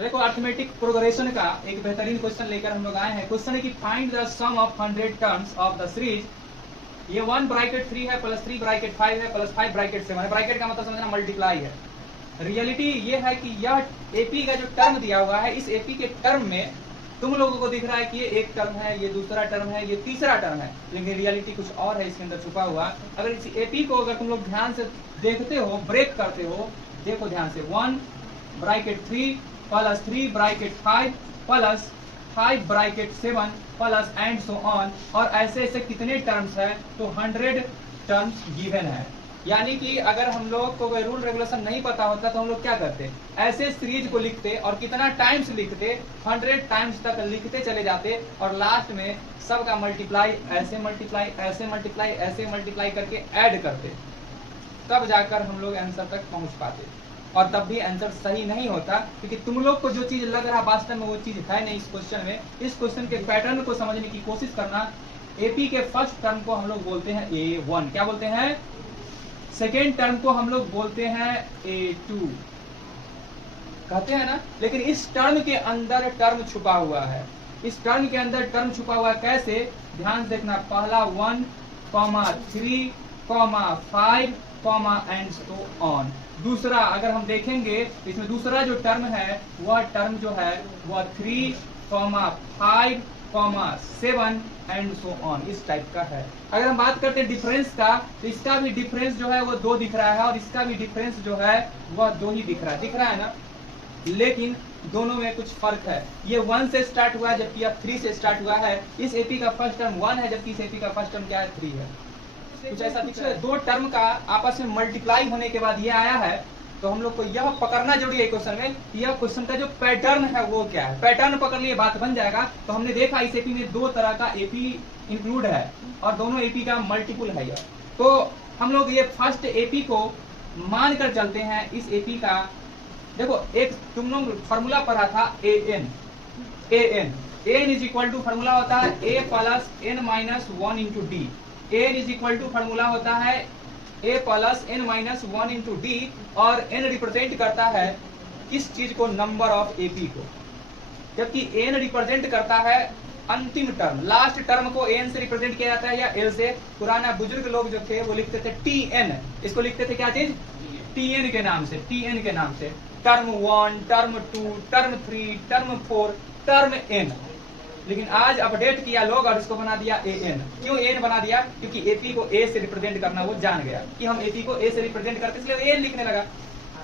तो देखो arithmetic progression का एक बेहतरीन क्वेश्चन लेकर हम लोग आए हैं। क्वेश्चन है कि find the sum of 100 terms of the series. ये 1 ब्रैकेट 3 है प्लस 3 ब्रैकेट 5 है प्लस 5 ब्रैकेट 7 है। ब्रैकेट का मतलब समझना मल्टीप्लाई है। रियलिटी ये है कि यह एपी का जो टर्म दिया हुआ है, इस एपी के टर्म में तुम लोगों को दिख रहा है कि ये एक टर्म है, ये दूसरा टर्म है, ये तीसरा टर्म है, लेकिन रियलिटी कुछ और है इसके अंदर छुपा हुआ। अगर इस एपी को अगर तुम लोग ध्यान से देखते हो, ब्रेक करते हो, देखो ध्यान से, 1 bracket 3 plus 3 bracket 5 plus 5 bracket 7 plus and so on, और ऐसे ऐसे कितने टर्म्स है, तो 100 टर्म्स गिवन है। यानी कि अगर हम लोग को कोई रूल रेगुलेशन नहीं पता होता तो हम लोग क्या करते, ऐसे सीरीज को लिखते और कितना टाइम्स लिखते, 100 टाइम्स तक लिखते चले जाते और लास्ट में सबका मल्टीप्लाई ऐसे मल्टीप्लाई ऐसे मल्टीप्लाई ऐसे मल्टीप्लाई करके ऐड करते, तब जाकर हम लोग आंसर तक पहुंच पाते। और तब भी आंसर सही नहीं होता, क्योंकि तुम लोग को जो चीज लग रहा है वास्तव में वो चीज है नहीं इस क्वेश्चन में। इस क्वेश्चन के पैटर्न को समझने की कोशिश करना। एपी के फर्स्ट टर्म को हम लोग बोलते हैं A1, क्या बोलते हैं, सेकेंड टर्म को हम लोग बोलते हैं A2, कहते हैं ना। लेकिन इस टर्म के अंदर टर्म छुपा हुआ है, इस टर्म के अंदर टर्म छुपा हुआ है। कैसे, ध्यान देखना, पहला 1, 3, 5 एंड सो ऑन। दूसरा अगर हम देखेंगे इसमें दूसरा जो टर्म है वह टर्म जो है वह 3, 5, 7 एंड सो ऑन, इस टाइप का है। अगर हम बात करते हैं डिफरेंस का, तो इसका भी डिफरेंस जो है वो 2 दिख रहा है और इसका भी डिफरेंस जो है वह 2 ही दिख रहा है ना। लेकिन दोनों में कुछ फर्क है। ये 1 से स्टार्ट हुआ है जबकि अब 3 से स्टार्ट हुआ है। इस एपी का फर्स्ट टर्म 1 है जबकि इस एपी का फर्स्ट टर्म क्या है, 3 है। कुछ ऐसा पिछले 2 टर्म का आपस में मल्टीप्लाई होने के बाद ये आया है। तो हम लोग को यह पकड़ना जरूरी है क्वेश्चन में, यह क्वेश्चन का जो पैटर्न है वो क्या है। पैटर्न पकड़ लिए बात बन जाएगा। तो हमने देखा इस एपी में 2 तरह का एपी इंक्लूड है और दोनों एपी का मल्टीपुल है यह। तो हम लोग ये फर्स्ट एपी को मान कर चलते हैं। इस एपी का देखो, एक तुम लोग फॉर्मूला पढ़ा था N is equal to formula होता है a plus n minus 1 into D. N is equal to formula होता है a plus n minus 1 into D, और n रिप्रेजेंट करता है किस चीज को, नंबर ऑफ एपी को, जबकि n रिप्रेजेंट करता है अंतिम टर्म, लास्ट टर्म को n से रिप्रेजेंट किया जाता है या l से। पुराना बुजुर्ग लोग जो थे वो लिखते थे tn, इसको लिखते थे क्या चीज, tn के नाम से, tn के नाम से। Term 1, term 2, term 3, term 4, term n। लेकिन आज अपडेट किया लोग और इसको बना दिया an। क्यों n बना दिया, क्योंकि एपी को a से रिप्रेजेंट करना वो जान गया कि हम एपी को a से रिप्रेजेंट करते, इसलिए an लिखने लगा।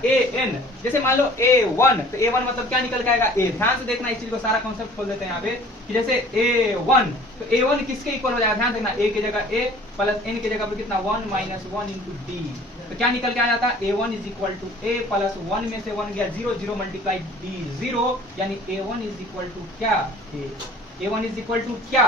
an, जैसे मान लो a1, तो a1 मतलब क्या निकल के आएगा, a। ध्यान से देखना इस चीज को, सारा कॉन्सेप्ट खोल देते हैं यहाँ पे कि जैसे a1, तो a1 किसके इक्वल हो जाएगा, ध्यान देखना, a की जगह a प्लस n की जगह पर कितना 1 माइनस 1 इंटू डी। तो क्या निकल के आ जाता है, a1 is equal to a plus 1 में से 1 गया 0, 0 मल्टीप्लाई d 0, यानी a1 इज इक्वल टू क्या, a1 इज इक्वल टू क्या।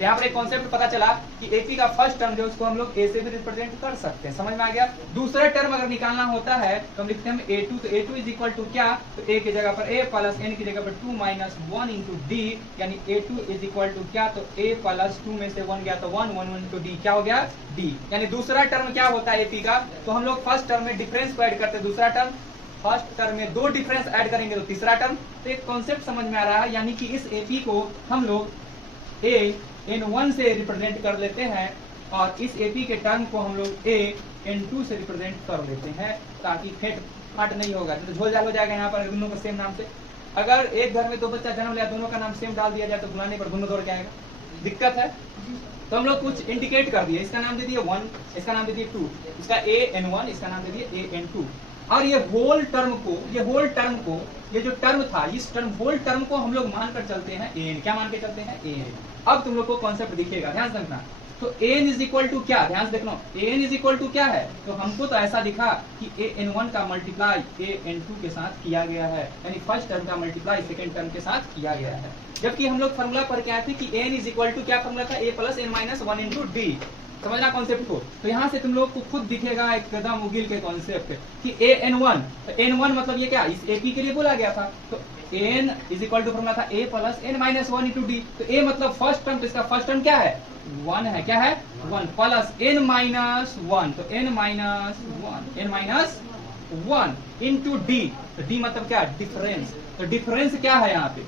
यहाँ पर एक कॉन्सेप्ट पता चला कि एपी का फर्स्ट टर्म जो उसको हम लोग a से भी रिप्रेजेंट कर सकते हैं, समझ में आ गया। दूसरा टर्म अगर निकालना होता है तो हम लिखते हैं a2, तो a2 इज इक्वल टू क्या, तो a की जगह पर a प्लस n की जगह पर 2 माइनस 1 इंटू डी, यानी a2 इज इक्वल टू क्या, तो a प्लस 2 में से 1 गया तो 1, 1 इंटू डी, क्या हो गया, d। यानी दूसरा टर्म क्या होता है एपी का, तो हम लोग फर्स्ट टर्म में डिफरेंस को ऐड करते हैं, दूसरा टर्म, फर्स्ट टर्म में 2 डिफरेंस ऐड करेंगे तो तीसरा टर्म। तो एक कॉन्सेप्ट समझ में आ रहा है, यानी कि इस एपी को हम लोग an1 से रिप्रेजेंट कर लेते हैं और इस एपी के टर्म को हम लोग an2 से रिप्रेजेंट कर लेते हैं, ताकि फाट नहीं होगा, तो झोल झाल हो जाएगा यहाँ पर दोनों का सेम नाम से। अगर एक घर में 2 बच्चा जन्म लिया, दोनों का नाम सेम डाल दिया जाए तो बुलाने पर दोनों दौड़ के आएगा, दिक्कत है। तो हम लोग कुछ इंडिकेट कर दिए, इसका नाम दे दिए 1, इसका नाम दे दिए 2, इसका an1, इसका नाम दे दिए an2। और ये होल टर्म को, ये जो टर्म था, इस टर्म होल टर्म को हम लोग मान कर चलते हैं an। क्या मान के चलते हैं, an। अब तुम लोग को कॉन्सेप्ट दिखेगा, ध्यान से समझना। तो an इज इक्वल टू क्या, ध्यान से देखना, an इज इक्वल टू क्या है, तो हमको तो ऐसा दिखा कि an1 का मल्टीप्लाई an2 के साथ किया गया है, यानी फर्स्ट टर्म का मल्टीप्लाई सेकेंड टर्म के साथ किया गया है। जबकि हम लोग फॉर्मूला पढ़ के आए थे कि an इज इक्वल टू क्या फॉर्मूला था, a plus n minus 1 into D. समझना कॉन्सेप्ट को। तो यहाँ से तुम लोग को खुद दिखेगा एकदम उगिल के कॉन्सेप्ट कि an1, तो n1 मतलब ये क्या, इस एपी के लिए बोला गया था। तो n is equal to formula था a plus n minus 1 into D. तो a मतलब फर्स्ट टर्म, तो इसका फर्स्ट टर्म क्या है, 1 है, क्या है, 1 प्लस n माइनस 1, तो n minus 1, n minus 1 into D. तो डी मतलब क्या, डिफरेंस। तो डिफरेंस क्या है यहाँ पे,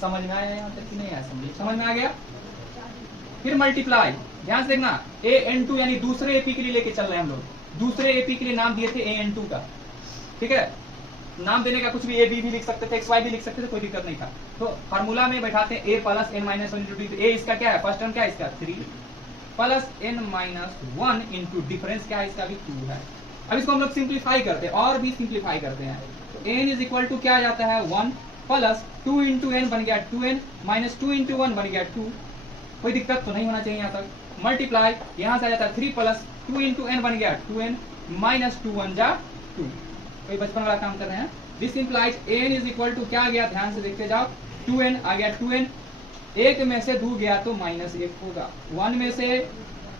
समझ में आया यहाँ तक कि नहीं आया, समझ में आ गया। फिर मल्टीप्लाई, ध्यान से देखना, an2 यानी दूसरे एपी के लिए लेके चल रहे हैं हम लोग। दूसरे एपी के लिए नाम दिए थे an2 का, ठीक है। नाम देने का कुछ भी, ए बी भी लिख सकते थे, एक्स वाई भी लिख सकते थे, कोई दिक्कत नहीं था। तो फार्मूला में बैठाते हैं a plus n minus 1 into D. A इसका क्या है, फर्स्ट टर्म क्या है इसका 3 plus n minus 1 into difference क्या है इसका भी 2 है। अब इसको हम लोग सिंप्लीफाई करते हैं, और भी सिंप्लीफाई करते हैं। तो n इज इक्वल टू क्या आ जाता है 1 प्लस 2 इंटू एन बन गया 2n माइनस 2 इंटू 1 बन गया 2। कोई दिक्कत तो नहीं होना चाहिए यहाँ तक। मल्टीप्लाई, यहाँ से आ जाता है 3 प्लस 2 इंटू एन बन गया 2n माइनस 2 1 जा 2। कोई बचपन वाला काम कर रहे हैं। This implies n is equal to क्या आ गया, ध्यान से देखते जाओ, 2n आ गया 2n, एक में से 2 गया तो माइनस 1 होगा, 1 में से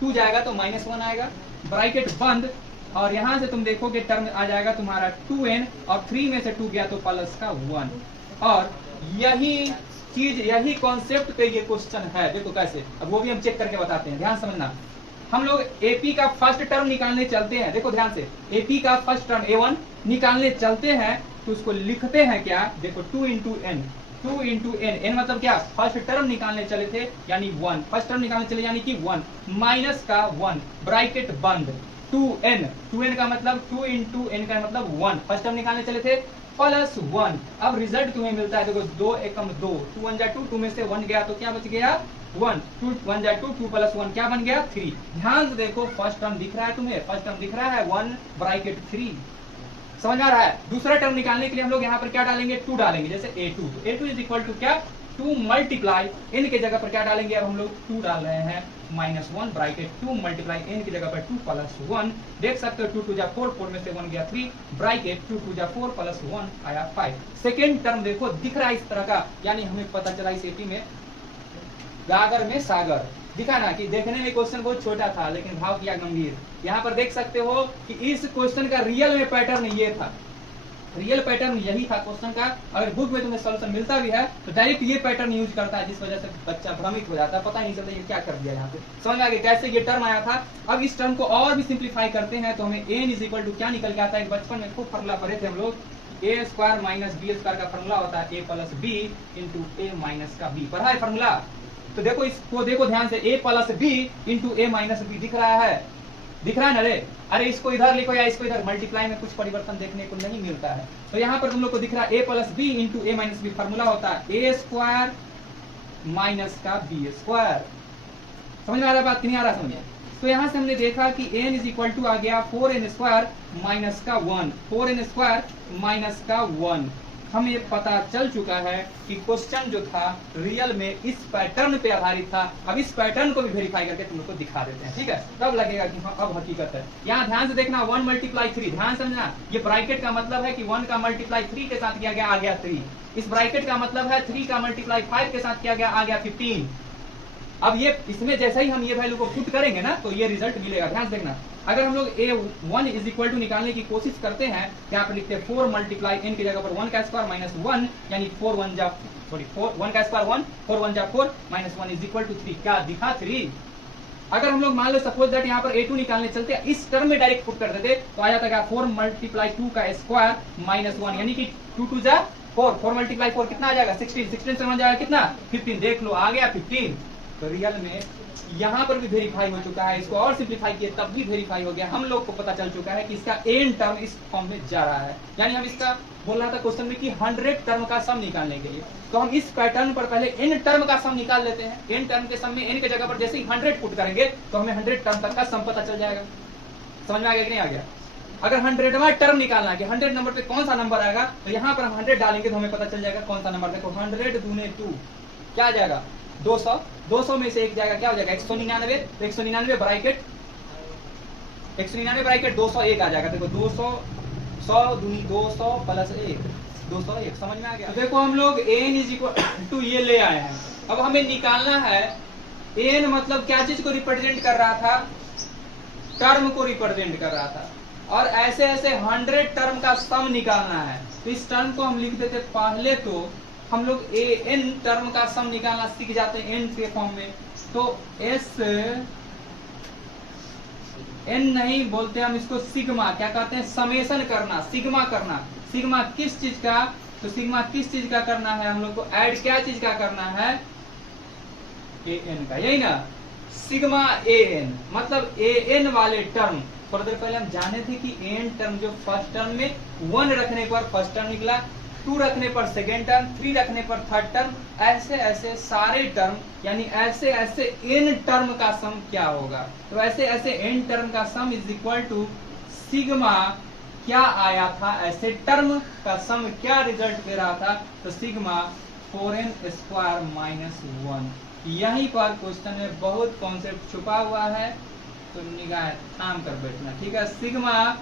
2 जाएगा तो माइनस 1 आएगा, ब्रैकेट बंद। और यहाँ से तुम देखोगे टर्म आ जाएगा तुम्हारा 2n, और 3 में से 2 गया तो प्लस का 1। और यही चीज, यही कॉन्सेप्ट पे ये क्वेश्चन है। देखो कैसे, अब वो भी हम चेक करके बताते हैं, ध्यान समझना। हम लोग एपी का फर्स्ट टर्म निकालने चलते हैं, देखो ध्यान से, एपी का फर्स्ट टर्म a1 निकालने चलते हैं तो उसको लिखते हैं क्या, देखो 2 into N, 2 into N, N मतलब क्या, फर्स्ट टर्म निकालने चले थे यानी 1, फर्स्ट टर्म निकालने चले यानी कि 1, माइनस का 1, ब्रैकेट बंद, 2n, 2n का मतलब 2 इंटू एन का मतलब 1, फर्स्ट टर्म निकालने चले थे, प्लस 1। अब रिजल्ट तुम्हें मिलता है, देखो 2 एकम 2, 2 1 जा 2, 2 में से 1 गया तो क्या बच गया 1, 2 1 जा 2, 2 प्लस 1 क्या बन गया 3। ध्यान से देखो, फर्स्ट टर्म दिख रहा है तुम्हें, फर्स्ट टर्म दिख रहा है 1 ब्रैकेट 3, समझ में आ रहा है। दूसरा टर्म निकालने के लिए हम लोग यहाँ पर क्या डालेंगे, 2 डालेंगे, जैसे a2, तो a2 इज इक्वल टू क्या 2 मल्टीप्लाई n के जगह पर क्या डालेंगे, अब हम लोग 2 डाल रहे हैं माइनस 1 ब्रैकेट 2 मल्टीप्लाई n की जगह पर 2 प्लस 1, देख सकते हो 2 2 जा 4, 4 में से 1 गया 3, ब्रैकेट 2 2 जा 4 प्लस 1 आया 5। सेकेंड टर्म देखो दिख रहा है इस तरह का, यानी हमें पता चला इस एपी में गागर में सागर दिखा ना, कि देखने में क्वेश्चन बहुत छोटा था लेकिन भाव किया गंभीर। यहाँ पर देख सकते हो कि इस क्वेश्चन का रियल में पैटर्न ये था, रियल पैटर्न यही था क्वेश्चन का। अगर बुक में तुम्हें सॉल्यूशन मिलता भी है तो डायरेक्ट ये पैटर्न यूज करता है, जिस वजह से बच्चा भ्रमित हो जाता है, पता नहीं चलता ये क्या कर दिया। यहाँ पे समझ में आ गया कैसे ये टर्म आया था। अब इस टर्म को और भी सिंप्लीफाई करते हैं तो हमें n इज इक्वल टू क्या निकल के आता है, बचपन में खूब फॉर्मूला पढ़े थे हम लोग, a square minus B square का फॉर्मूला होता है a plus B into A minus का बी, पढ़ा है फॉर्मूला। तो देखो इसको देखो ध्यान से, a plus B into A minus B दिख रहा है, दिख रहा है ना रे। अरे इसको इधर लिखो या इसको इधर, मल्टीप्लाई में कुछ परिवर्तन देखने को नहीं मिलता है। तो यहाँ पर तुम लोग को दिख रहा है a plus B into A minus B, formula होता है a स्क्वायर माइनस का बी स्क्वायर। समझ में आ रहा है बात कि नहीं आ रहा समझ? तो यहाँ से हमने देखा कि n इज इक्वल टू आ गया 4n स्क्वायर माइनस का 1, 4n स्क्वायर माइनस का 1। हमें पता चल चुका है कि क्वेश्चन जो था रियल में इस पैटर्न पे आधारित था। अब इस पैटर्न को भी वेरीफाई करके तुम लोग को दिखा देते हैं, ठीक है, तब लगेगा कि हाँ अब हकीकत है। यहाँ ध्यान से देखना 1 मल्टीप्लाई 3, ध्यान समझना, ये ब्रैकेट का मतलब है कि 1 का मल्टीप्लाई 3 के साथ किया गया आ गया 3, इस ब्रैकेट का मतलब है 3 का मल्टीप्लाई 5 के साथ किया गया आ गया 15। अब ये इसमें जैसे ही हम ये वैल्यू को पुट करेंगे ना तो ये रिजल्ट मिलेगा। ध्यान से देखना, अगर हम लोग a1 इज इक्वल टू निकालने की कोशिश करते हैं, यहाँ पर लिखते हैं 4 मल्टीप्लाई n की जगह पर 1 का स्क्वायर माइनस 1, यानी 4 1 जा 1 का स्क्वायर 1, 4 1 जा 4 माइनस 1 इज इक्वल टू 3, क्या दिखा 3। अगर हम लोग मान लो सपोज दैट यहाँ पर a2 निकालने चलते हैं, इस टर्म में डायरेक्ट पुट कर देते तो आ जाता है 4 मल्टीप्लाई 2 का स्क्वायर माइनस 1, यानी कि 2 2 जा 4, 4 मल्टीप्लाई 4 कितना आ जाएगा 16, 16 से बन जाएगा कितना 15, देख लो आ गया 15। तो रियल में यहाँ पर भी वेरीफाई हो चुका है, इसको और सिंप्लीफाई किए तब भी वेरीफाई हो गया। हम लोग को पता चल चुका है कि इसका n टर्म इस फॉर्म में जा रहा है, यानी हम इसका बोल रहा था क्वेश्चन में कि 100 टर्म का सम निकालने के लिए, तो हम इस पैटर्न पर पहले n टर्म का सम निकाल लेते हैं। n टर्म के सम में n के जगह पर जैसे ही 100 पुट करेंगे तो हमें 100 टर्म तक का सम पता चल जाएगा। समझ में आ गया कि नहीं आ गया? अगर 100वां टर्म निकालना है कि 100 नंबर पे कौन सा नंबर आएगा, तो यहाँ पर हम 100 डालेंगे तो हमें पता चल जाएगा कौन सा नंबर। देखो 100 दूने 2 क्या आ जाएगा 200, 200 में से एक जाएगा क्या हो जाएगा 199, तो 199 ब्रैकेट 199 ब्रैकेट 201 आ जाएगा। देखो 200 100 दूनी 200 प्लस 1 201, समझ में आ गया? तो देखो हम लोग n इज इक्वल टू ये ले आए हैं। अब हमें निकालना है n मतलब क्या चीज को रिप्रेजेंट कर रहा था, टर्म को रिप्रेजेंट कर रहा था, और ऐसे ऐसे 100 टर्म का सम निकालना है। तो इस टर्म को हम लिख देते पहले, तो हम लोग n टर्म का सम निकालना सीख जाते हैं n के फॉर्म में। तो s एन नहीं बोलते हम इसको सिग्मा, क्या कहते हैं, समेशन करना, सिग्मा करना। सिग्मा किस चीज का, तो सिग्मा किस चीज का करना है हम लोग को, ऐड क्या चीज का करना है, ए एन का, यही ना, सिग्मा ए एन, मतलब ए एन वाले टर्म। थोड़ा देर पहले हम जाने थे कि एन टर्म जो फर्स्ट टर्म में 1 रखने पर फर्स्ट टर्म निकला, 2 रखने पर सेकेंड टर्म, 3 रखने पर थर्ड टर्म, ऐसे ऐसे सारे टर्म, यानी ऐसे ऐसे एन टर्म का सम क्या होगा। तो ऐसे ऐसे एन टर्म का sum is equal to sigma, क्या आया था, ऐसे टर्म का सम क्या रिजल्ट दे रहा था, तो सिग्मा 4n स्क्वायर माइनस 1। यहीं पर क्वेश्चन में बहुत कॉन्सेप्ट छुपा हुआ है, तो निगाह थाम कर बैठना, ठीक है। Sigma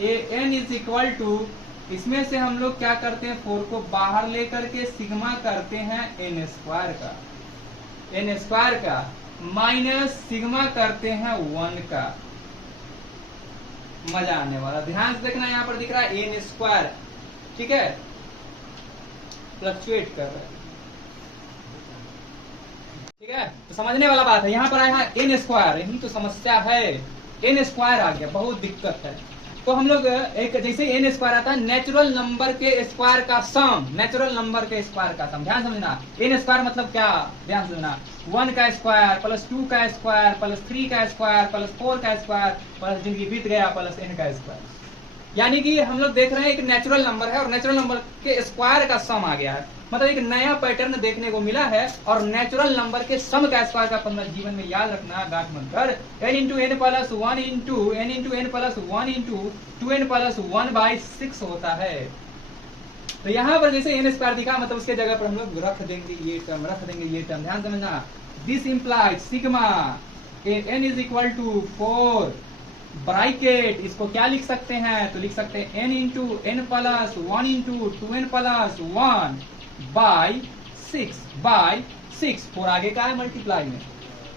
A N is equal to, इसमें से हम लोग क्या करते हैं, 4 को बाहर लेकर के सिग्मा करते हैं एन स्क्वायर का, एन स्क्वायर का, माइनस सिग्मा करते हैं 1 का। मजा आने वाला, ध्यान से देखना, यहाँ पर दिख रहा है एन स्क्वायर, ठीक है, फ्लक्चुएट कर रहा है, ठीक है। तो समझने वाला बात है, यहाँ पर आया है एन स्क्वायर, यही तो समस्या है, एन स्क्वायर आ गया, बहुत दिक्कत है। तो हम लोग एक, जैसे एन स्क्वायर आता है, नेचुरल नंबर के स्क्वायर का सम, नेचुरल नंबर के स्क्वायर का सम, ध्यान समझना। एन स्क्वायर मतलब क्या, ध्यान समझना, 1 का स्क्वायर प्लस 2 का स्क्वायर प्लस 3 का स्क्वायर प्लस 4 का स्क्वायर प्लस जिंदगी बीत गया प्लस n का स्क्वायर। यानी कि हम लोग देख रहे हैं एक नेचुरल नंबर है और नेचुरल नंबर के स्क्वायर का सम आ गया है, मतलब एक नया पैटर्न देखने को मिला है। और नेचुरल नंबर के सम का स्क्वायर का फॉर्मूला जीवन में याद रखना, गांठ मत कर, n into N plus 1 into N into N plus 1 into 2n plus 1/6 होता है। तो यहाँ पर जैसे एन स्क्वायर दिखा, मतलब उसके जगह पर हम लोग रख देंगे ये टर्म, रख देंगे ये टर्म, ध्यान समझना। This implies sigma N is equal to 4 bracket, इसको क्या लिख सकते हैं, तो लिख सकते हैं n into N plus 1 into 2n plus 1/6 4 आगे का है मल्टीप्लाई में,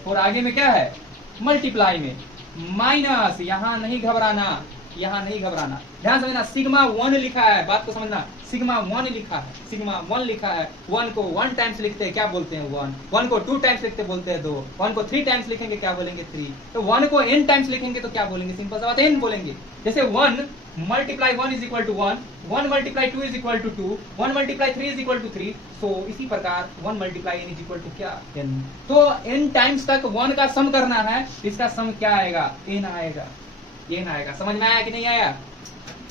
4 आगे में क्या है, मल्टीप्लाई में, माइनस, यहाँ नहीं घबराना, यहाँ नहीं घबराना, ध्यान समझना। सिग्मा 1 लिखा है, बात को समझना, सिग्मा 1 लिखा है, सिग्मा 1 लिखा है। 1 को 1 टाइम्स लिखते हैं, क्या बोलते हैं 1, 1 को 2 टाइम्स लिखते बोलते हैं 2, 1 को 3 टाइम्स लिखेंगे क्या बोलेंगे 3, तो 1 को n टाइम्स लिखेंगे तो क्या बोलेंगे, सिंपल सा बात है n बोलेंगे। जैसे 1 multiply 1 is equal to 1, 1 multiply 2 is equal to 2, 1 multiply 3 is equal to 3, so इसी प्रकार 1 multiply n is equal to क्या, n। तो n टाइम्स तक 1 का सम करना है, इसका सम क्या आएगा, n आएगा, n आएगा। समझ में आया कि नहीं आया,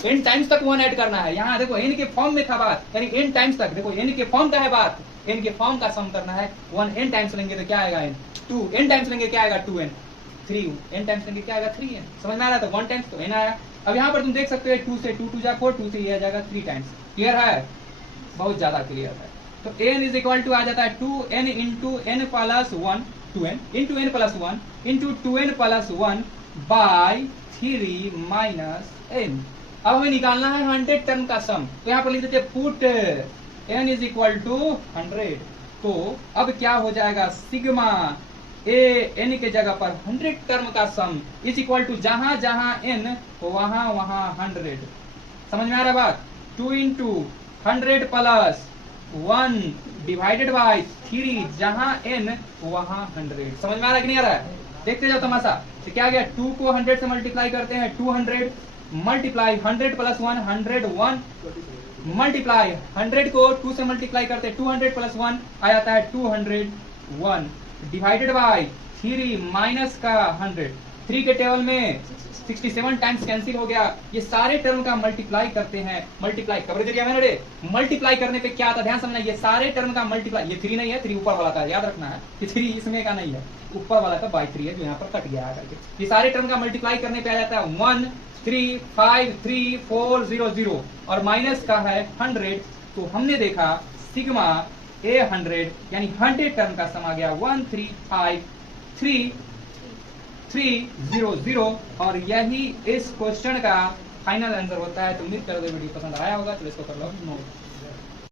n टाइम्स तक 1 ऐड करना है। यहाँ देखो n के फॉर्म में था बात, यानी n टाइम्स तक, देखो n के फॉर्म का है बात, n के फॉर्म का सम करना है। 1 n टाइम्स लेंगे तो क्या आएगा n, 2 n टाइम्स लेंगे क्या आएगा 2n, 3 n टाइम्स लेंगे क्या आएगा 3n। समझ में आ रहा था, 1 टाइम्स तो n आया। अब यहाँ पर तुम देख सकते हो 2 से 2 2 जा 4, 2 से ये आ जाएगा 3 टाइम्स, क्लियर है, बहुत ज्यादा क्लियर है। तो n इज इक्वल टू आ जाता है 2n into N plus 1, 2n into N plus 1 into 2n plus 1/3 minus n। अब हमें निकालना है 100 टर्म का सम, तो यहाँ पर लिख देते put n is equal to 100। तो अब क्या हो जाएगा, सिग्मा ए n के जगह पर 100 टर्म का सम इज इक्वल टू, जहां जहां n वहां वहां 100। समझ में आ रहा बात, 2 इंटू 100 प्लस 1 डिवाइडेड बाय 3, जहां n वहां 100। समझ में आ रहा है कि नहीं आ रहा है, देखते जाओ तमाशा। तो क्या गया, 2 को 100 से मल्टीप्लाई करते हैं, 200 मल्टीप्लाई 100 प्लस 1 101 मल्टीप्लाई 100 को 2 से मल्टीप्लाई करते हैं, 200 प्लस 1 आ जाता है 201 डिवाइडेड बाय 3 माइनस का 100, 3 के टेबल में 67 टाइम्स कैंसिल हो गया। ये सारे टर्म का मल्टीप्लाई करते हैं, मल्टीप्लाई कवरेज एरिया में रे, मल्टीप्लाई करने पे क्या आता है, ध्यान समझना, ये सारे टर्म का मल्टीप्लाई, ये 3 नहीं है, 3 ऊपर वाला था, याद रखना है कि 3 इसमें का नहीं है, ऊपर वाला का बाय 3 है जो यहाँ पर कट गया है। ये सारे टर्म का मल्टीप्लाई करने पे आ जाता है 1 3 5 3 4 0 0 और माइनस का है 100। तो हमने देखा सिग्मा ए 100 यानी 100 टर्म का सम आ गया 1353300 और यही इस क्वेश्चन का फाइनल आंसर होता है। तो उम्मीद करते वीडियो पसंद आया होगा, तो इसको कर लो नोट।